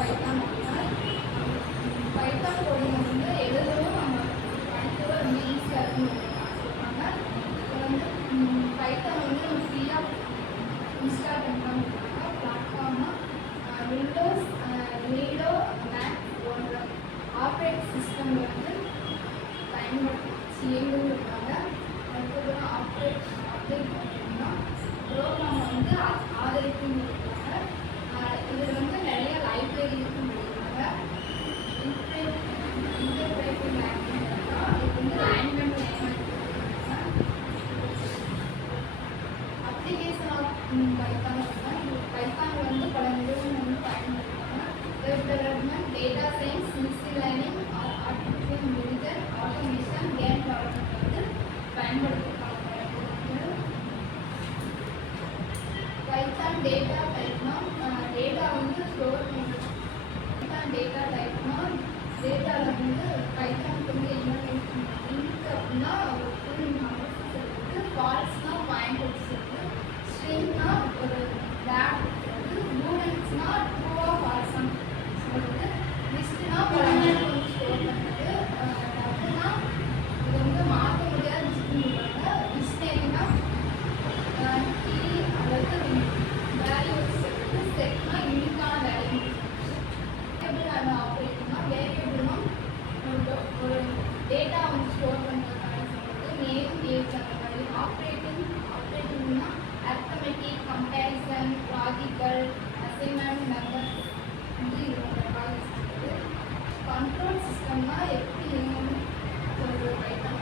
Python Python coding வந்து எழுதவும் நம்ம படிக்கவும் ரொம்ப ஈஸியாக இருக்குன்னு சொல்லுவாங்க. இப்போ வந்து பைத்தான் வந்து நம்ம ஃப்ரீயாக இன்ஸ்டால் பண்ணலாம் பிளாட்ஃபார்மாக விண்டோஸ் லீடோ மேக் போன்ற ஆப்ரேட்டிங் சிஸ்டமில் வந்து பயன்படுத்தி இயங்குன்னு இருக்காங்க. அதுக்கப்புறம் அப்டேட் பண்ணிங்கன்னா ப்ரோக்ராம் வந்து ஆதரிக்குன்னு இருக்காங்க. இதில் வந்து நிறைய லைப்ரரி இருக்குன்னு இருக்காங்க. இன்டர்பிரேட்டிவ் லாங்குவேஜ் இது வந்து language application of Python Python வந்து பல நிறுவனம் வந்து பயன்படுத்துகிறாங்க. Web development, data science, machine learning, artificial intelligence, automation, game development வந்து பயன்படுத்துகிறாங்க. பைத்தான் டேட்டா டைப்னா டேட்டா வந்து ஸ்டோர் பண்ணுறது. பைத்தான் டேட்டா டைப்னா டேட்டாவில் வந்து பைத்தானுக்கு வந்து என்ன இன்ட் அப்படின்னா ஒரு ஃபுல் நம்பர்ஸ் இருக்குது, ஃபால்ஸ்னா பாயிண்டர்ஸ் இருக்குது, ஸ்ட்ரிங்னா ஒரு டேட் இருக்குது, பூலன்ஸ்னா ட்ரூவா ஃபால்ஸான்னு சொல்லுது, லிஸ்ட்னா பல வந்து ஸ்டோர் பண்ணுறது, அப்படின்னா இது வந்து மாற்ற முடியாத லிஸ்ட்னு சொல்லுவாங்க. டிக்ஷனரினா கீ அல்லது வேல்யூஸ் இருக்குது, செட்னா யூனிக்கான வேல்யூ. வேரியபிள் ஆப்ரேட்டிங்னா வேரியபிள்னா ஒரு டேட்டா வந்து ஸ்டோர் பண்ணுறதுக்காக சொல்கிறது, நேம் ஏஜ் அந்த மாதிரி. ஆப்ரேட்டிங்னா arithmetic, comparison, logical, assignment, numbers வந்து இதோட சொல்கிறது. கண்ட்ரோல் சிஸ்டம்னா எப்படி சொல்கிறது பைத்தான்